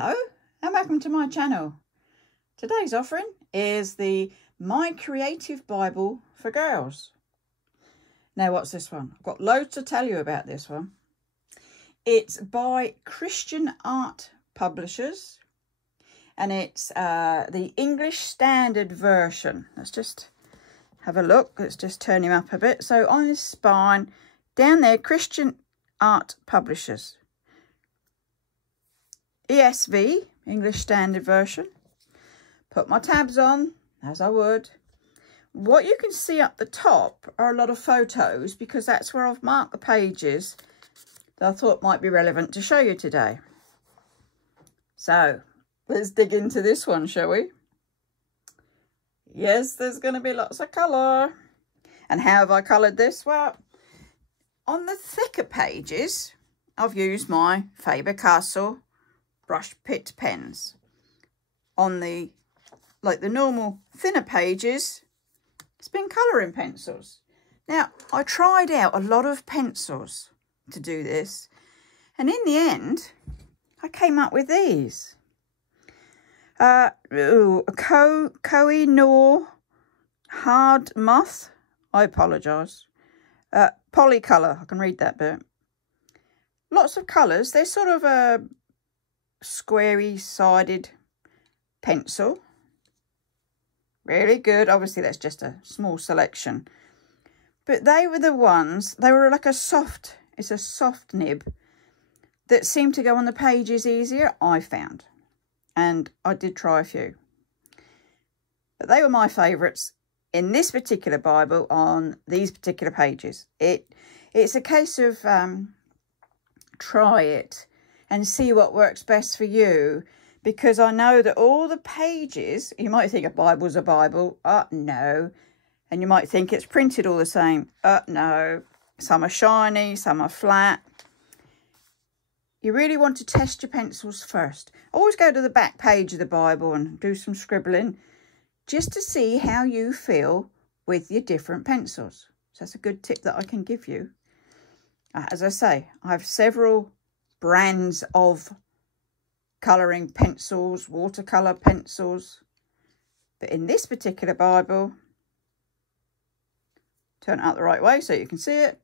Hello and welcome to my channel. Today's offering is the My Creative Bible for Girls. Now what's this one? I've got loads to tell you about this one. It's by Christian Art Publishers and it's the English Standard Version. Let's just have a look. Let's just turn him up a bit. So on his spine, down there, Christian Art Publishers. ESV, English Standard Version. Put my tabs on, as I would. What you can see up the top are a lot of photos because that's where I've marked the pages that I thought might be relevant to show you today. So, let's dig into this one, shall we? Yes, there's going to be lots of colour. And how have I coloured this? Well, on the thicker pages, I've used my Faber-Castell brush pit pens. On the normal thinner pages, it's been colouring pencils. Now, I tried out a lot of pencils to do this, and in the end, I came up with these. Koh-i-Noor Hard Moth. I apologise. Polycolour. I can read that bit. Lots of colours. They're sort of a squarey-sided pencil. Really good. Obviously, that's just a small selection. But they were the ones, they were like it's a soft nib that seemed to go on the pages easier, I found. And I did try a few. But they were my favourites in this particular Bible on these particular pages. It's a case of try it and see what works best for you, because I know that all the pages, you might think a Bible's a Bible. No. And you might think it's printed all the same. No. Some are shiny, some are flat. You really want to test your pencils first. Always go to the back page of the Bible and do some scribbling just to see how you feel with your different pencils. So that's a good tip that I can give you. As I say, I have several brands of colouring pencils, watercolour pencils. But in this particular Bible, turn it out the right way so you can see it.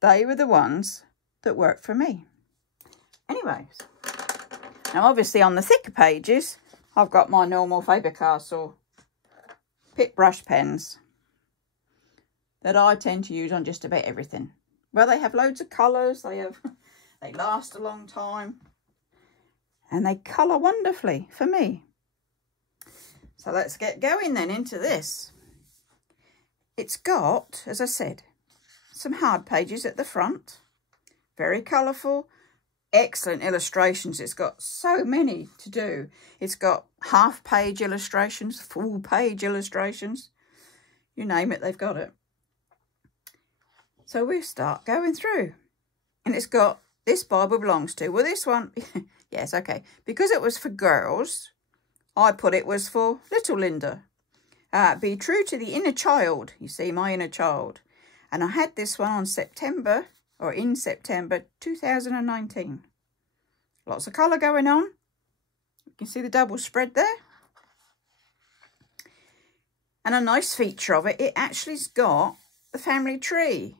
They were the ones that worked for me. Anyways, now obviously on the thicker pages, I've got my normal Faber-Castell pit brush pens that I tend to use on just about everything. Well, they have loads of colours, they last a long time, and they colour wonderfully for me. So let's get going then into this. It's got, as I said, some hard pages at the front, very colourful, excellent illustrations. It's got so many to do. It's got half-page illustrations, full-page illustrations, you name it, they've got it. So we start going through, and it's got, this Bible belongs to, well, this one, yes, okay, because it was for girls, I put it was for little Linda. Be true to the inner child, you see, my inner child. And I had this one on September 2019. Lots of colour going on. You can see the double spread there. And a nice feature of it, it actually's got the family tree.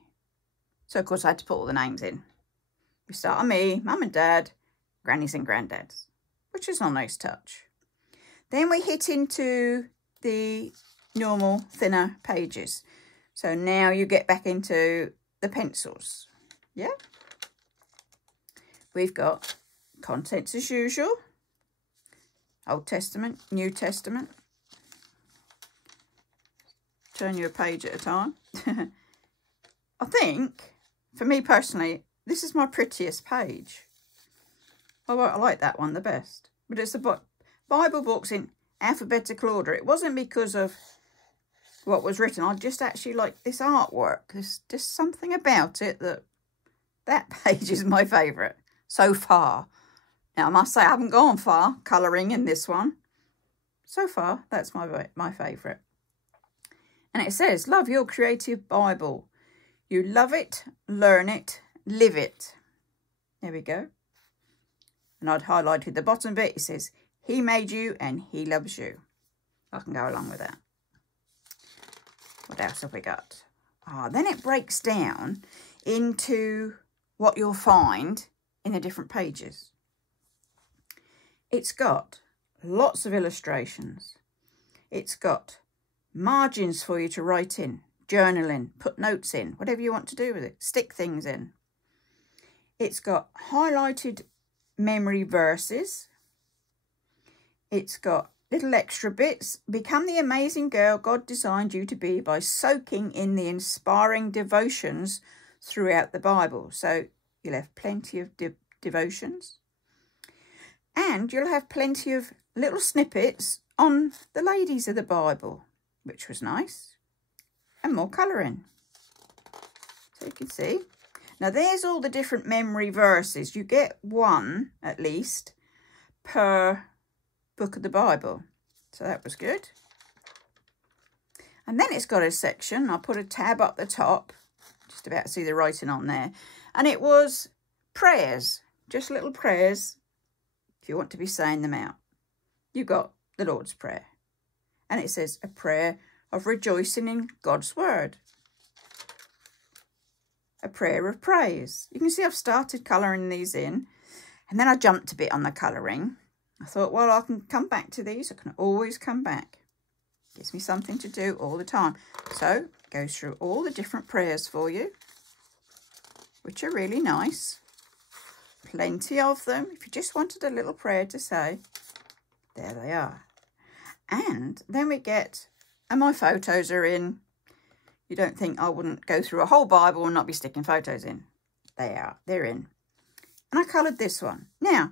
So, of course, I had to put all the names in. We start on me, mum and dad, grannies and granddads, which is a nice touch. Then we hit into the normal thinner pages. So now you get back into the pencils. Yeah. We've got contents as usual. Old Testament, New Testament. Turn you a page at a time. I think, for me personally, this is my prettiest page. I like that one the best. But it's the Bible books in alphabetical order. It wasn't because of what was written. I just actually like this artwork. There's just something about it that page is my favourite so far. Now, I must say I haven't gone far colouring in this one. So far, that's my favourite. And it says, love your creative Bible. You love it, learn it, live it. There we go. And I'd highlighted the bottom bit. It says, he made you and he loves you. I can go along with that. What else have we got? Then it breaks down into what you'll find in the different pages. It's got lots of illustrations. It's got margins for you to write in, journaling, put notes in, whatever you want to do with it, stick things in. It's got highlighted memory verses. It's got little extra bits. Become the amazing girl God designed you to be by soaking in the inspiring devotions throughout the Bible. So you'll have plenty of devotions. And you'll have plenty of little snippets on the ladies of the Bible, which was nice. And more colouring. So you can see. Now there's all the different memory verses. You get one, at least, per book of the Bible. So that was good. And then it's got a section. I'll put a tab up the top. Just about to see the writing on there. And it was prayers. Just little prayers. If you want to be saying them out. You got the Lord's Prayer. And it says a prayer of rejoicing in God's word. A prayer of praise. You can see I've started colouring these in. And then I jumped a bit on the colouring. I thought, well, I can come back to these. I can always come back. Gives me something to do all the time. So, it goes through all the different prayers for you, which are really nice. Plenty of them. If you just wanted a little prayer to say, there they are. And then we get, and my photos are in. You don't think I wouldn't go through a whole Bible and not be sticking photos in. They are. They're in. And I coloured this one. Now,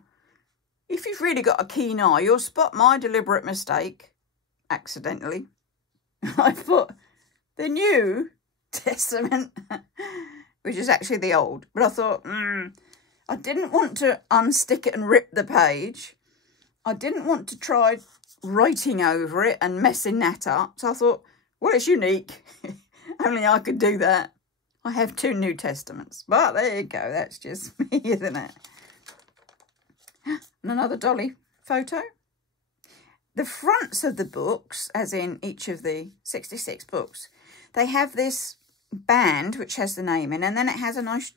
if you've really got a keen eye, you'll spot my deliberate mistake, accidentally. I put the New Testament, which is actually the Old. But I thought, I didn't want to unstick it and rip the page. I didn't want to try writing over it and messing that up. So I thought, well, it's unique. Only I could do that. I have 2 New Testaments. But there you go. That's just me, isn't it? And another dolly photo. The fronts of the books, as in each of the 66 books, they have this band which has the name in, and then it has a nice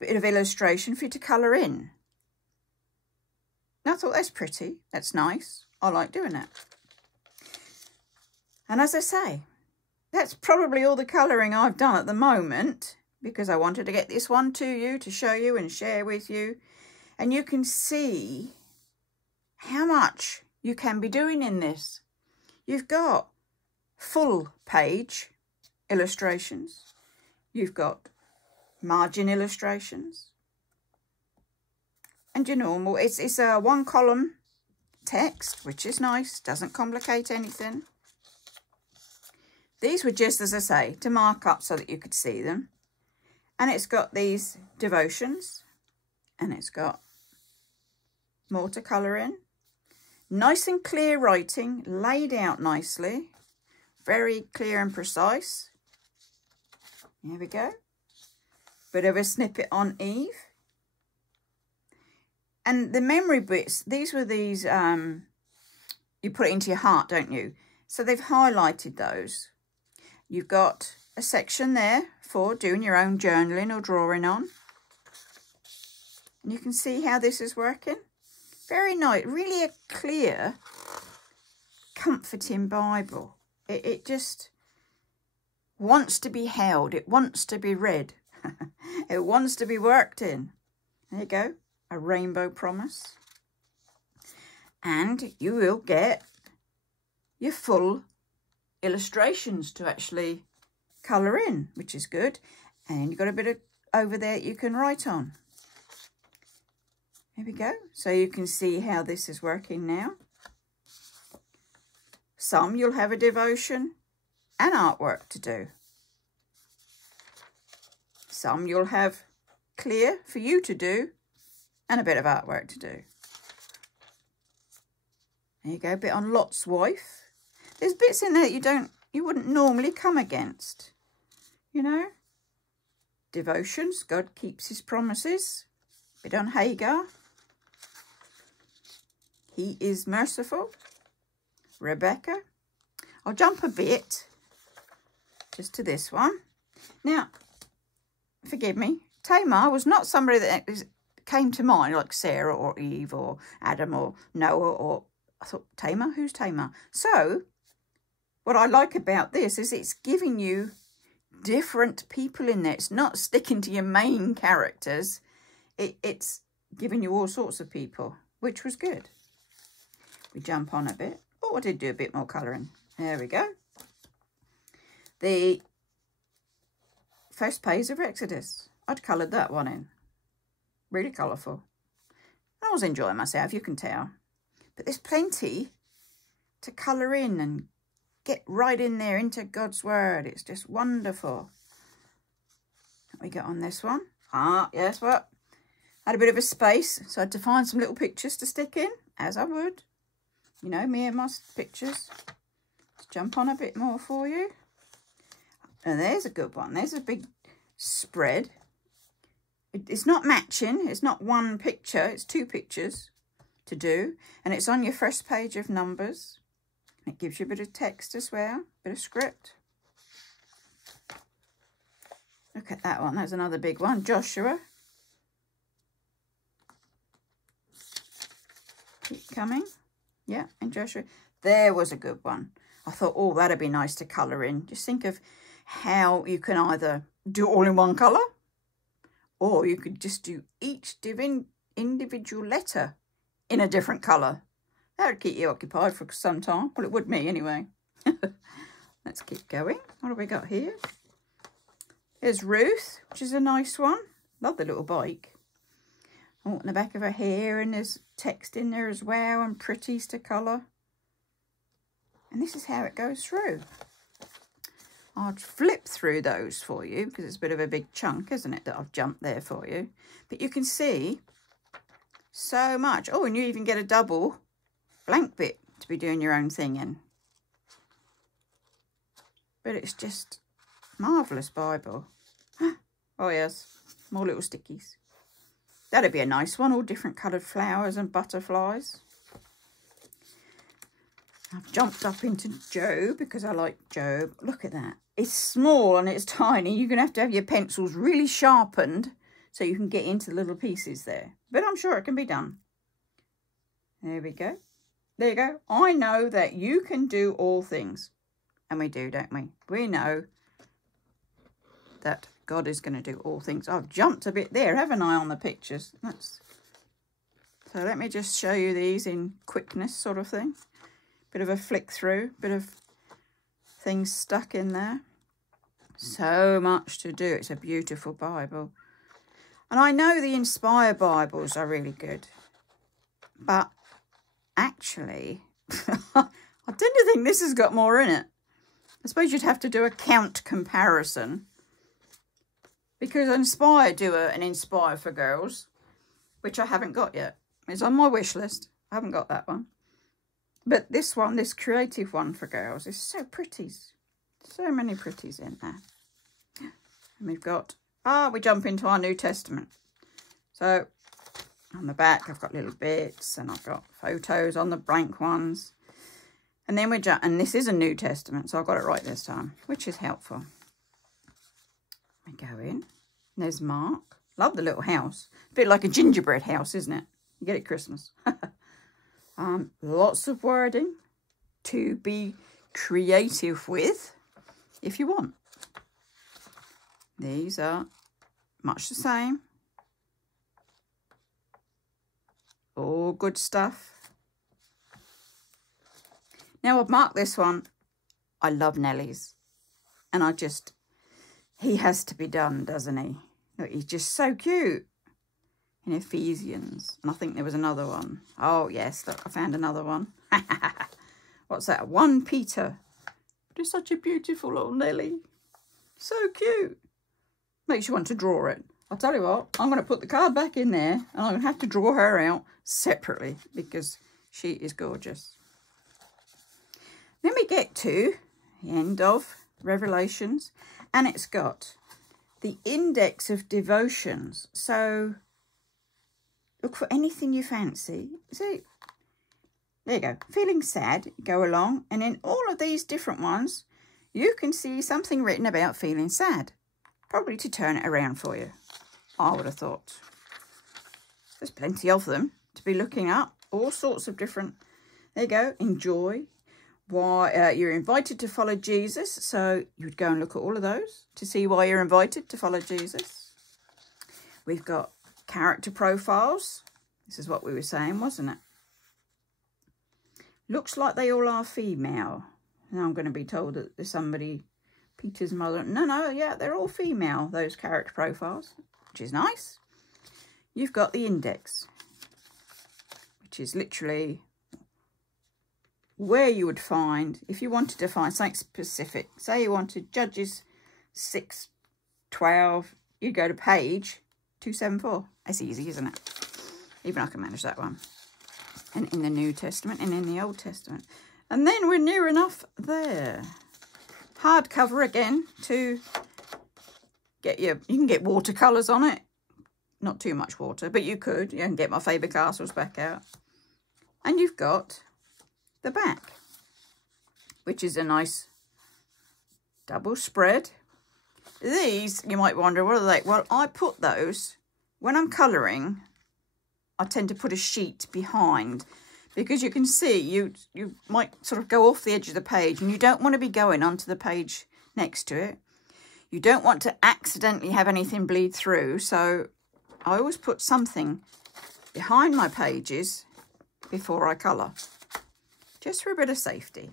bit of illustration for you to colour in. And I thought, that's pretty. That's nice. I like doing that. And as I say, that's probably all the colouring I've done at the moment, because I wanted to get this one to you, to show you and share with you. And you can see how much you can be doing in this. You've got full page illustrations. You've got margin illustrations. And your normal, it's a 1-column text, which is nice. Doesn't complicate anything. These were just, as I say, to mark up so that you could see them. And it's got these devotions. And it's got more to colour in. Nice and clear writing, laid out nicely. Very clear and precise. Here we go. Bit of a snippet on Eve. And the memory bits, these were these, you put it into your heart, don't you? So they've highlighted those. You've got a section there for doing your own journaling or drawing on. And you can see how this is working. Very nice, really a clear, comforting Bible. It just wants to be held. It wants to be read. It wants to be worked in. There you go, a rainbow promise. And you will get your full illustrations to actually colour in, which is good. And you've got a bit of over there you can write on. Here we go. So you can see how this is working now. Some you'll have a devotion and artwork to do. Some you'll have clear for you to do and a bit of artwork to do. There you go, a bit on Lot's wife. There's bits in there that you wouldn't normally come against. You know? Devotions, God keeps his promises. Bit on Hagar. He is merciful. Rebecca. I'll jump a bit just to this one. Now, forgive me, Tamar was not somebody that came to mind, like Sarah or Eve or Adam or Noah, or I thought, Tamar? Who's Tamar? So, what I like about this is it's giving you different people in there. It's not sticking to your main characters. It's giving you all sorts of people, which was good. We jump on a bit. Oh, I did do a bit more colouring. There we go. The first page of Exodus. I'd coloured that one in. Really colourful. I was enjoying myself, you can tell. But there's plenty to colour in and get right in there into God's Word. It's just wonderful. What we got on this one? Ah, yes, well, had a bit of a space, so I had to find some little pictures to stick in, as I would. You know, me and my pictures. Let's jump on a bit more for you. And there's a good one. There's a big spread. It's not matching. It's not one picture. It's two pictures to do. And it's on your first page of Numbers. It gives you a bit of text as well. A bit of script. Look at that one. That's another big one. Joshua. Keep coming. Yeah, and Joshua. There was a good one. I thought, oh, that'd be nice to colour in. Just think of how you can either do it all in one colour, or you could just do each individual letter in a different colour. That would keep you occupied for some time. Well, it would me anyway. Let's keep going. What have we got here? Here's Ruth, which is a nice one. Love the little bike. Oh, in the back of her hair, and there's text in there as well, and pretties to colour. And this is how it goes through. I'll flip through those for you because it's a bit of a big chunk, isn't it, that I've jumped there for you. But you can see so much. Oh, and you even get a double blank bit to be doing your own thing in. But it's just marvellous Bible. Oh, yes, more little stickies. That'd be a nice one, all different coloured flowers and butterflies. I've jumped up into Job because I like Job. Look at that. It's small and it's tiny. You're going to have your pencils really sharpened so you can get into the little pieces there. But I'm sure it can be done. There we go. There you go. I know that you can do all things. And we do, don't we? We know that God is going to do all things. I've jumped a bit there, haven't I, on the pictures? So let me just show you these in quickness sort of thing. Bit of a flick through, bit of things stuck in there. So much to do. It's a beautiful Bible. And I know the Inspire Bibles are really good. But actually, I tend to think this has got more in it. I suppose you'd have to do a count comparison. Because Inspire do an Inspire for Girls, which I haven't got yet. It's on my wish list. I haven't got that one. But this one, this creative one for girls, is so pretty. So many pretties in there. And we've got, we jump into our New Testament. So on the back, I've got little bits and I've got photos on the blank ones. And then we jump, and this is a New Testament, so I got it right this time, which is helpful. We go in. There's Mark. Love the little house. A bit like a gingerbread house, isn't it? You get it at Christmas. Lots of wording to be creative with if you want. These are much the same. All good stuff. Now I've marked this one. I love Nellie's. And he has to be done, doesn't he? Look, he's just so cute. In Ephesians. And I think there was another one. Oh, yes, look, I found another one. What's that? 1 Peter. Just such a beautiful little Nelly. So cute. Makes you want to draw it. I'll tell you what, I'm going to put the card back in there and I'm going to have to draw her out separately because she is gorgeous. Then we get to the end of Revelations and it's got the index of devotions. So look for anything you fancy. See, There you go. Feeling sad, go along. And in all of these different ones, you can see something written about feeling sad. Probably to turn it around for you, I would have thought. There's plenty of them to be looking up. All sorts of different. There you go. Enjoy. Why you're invited to follow Jesus. So you'd go and look at all of those to see why you're invited to follow Jesus. We've got character profiles. This is what we were saying, wasn't it? Looks like they all are female. Now I'm going to be told that there's somebody, Peter's mother. No, yeah, they're all female, those character profiles, which is nice. You've got the index, which is literally where you would find, if you wanted to find something specific, say you wanted Judges 6:12, you go to page 274. That's easy, isn't it? Even I can manage that one. And in the New Testament and in the Old Testament. And then we're near enough there. Hardcover again to get you can get watercolours on it. Not too much water, but you could. You can get my Faber-Castells back out. And you've got the back, which is a nice double spread. These, you might wonder, what are they? Well, I put those, when I'm colouring, I tend to put a sheet behind, because you can see you might sort of go off the edge of the page and you don't want to be going onto the page next to it. You don't want to accidentally have anything bleed through, so I always put something behind my pages before I colour, just for a bit of safety.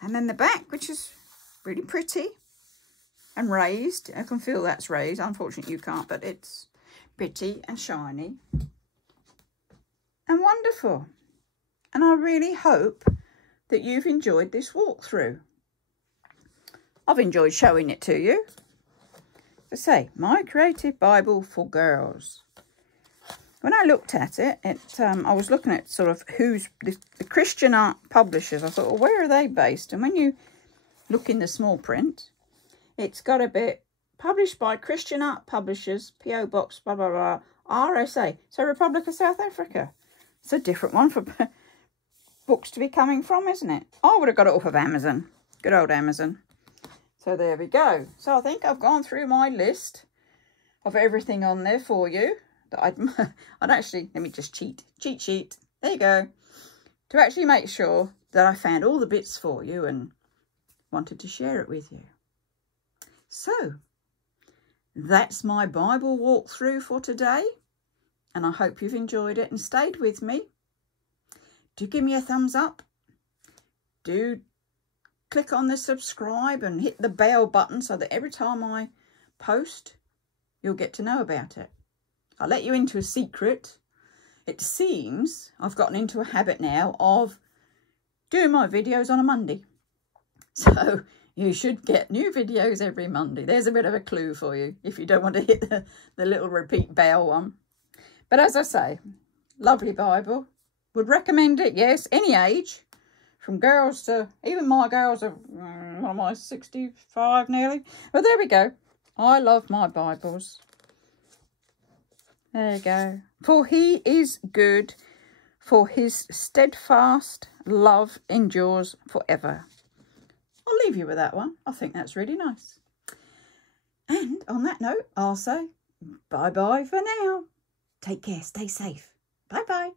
And then the back, which is really pretty and raised. I can feel that's raised. Unfortunately, you can't, but it's pretty and shiny and wonderful. And I really hope that you've enjoyed this walkthrough. I've enjoyed showing it to you. As I say, My Creative Bible for Girls. When I looked at it, I was looking at sort of who's the Christian art publishers. I thought, well, where are they based? And when you look in the small print, it's got a bit published by Christian art publishers, P.O. Box, blah, blah, blah, RSA. So Republic of South Africa. It's a different one for books to be coming from, isn't it? I would have got it off of Amazon. Good old Amazon. So there we go. So I think I've gone through my list of everything on there for you. That I'd actually, let me just cheat sheet. There you go. To actually make sure that I found all the bits for you and wanted to share it with you. So that's my Bible walkthrough for today. And I hope you've enjoyed it and stayed with me. Do give me a thumbs up. Do click on the subscribe and hit the bell button so that every time I post, you'll get to know about it. I'll let you into a secret. It seems I've gotten into a habit now of doing my videos on a Monday. So you should get new videos every Monday. There's a bit of a clue for you if you don't want to hit the little repeat bell one. But as I say, lovely Bible. Would recommend it, yes, any age. From girls to, even my girls are, what am I, 65 nearly? But there we go. I love my Bibles. There you go. For he is good, for his steadfast love endures forever. I'll leave you with that one. I think that's really nice. And on that note, I'll say bye-bye for now. Take care. Stay safe. Bye-bye.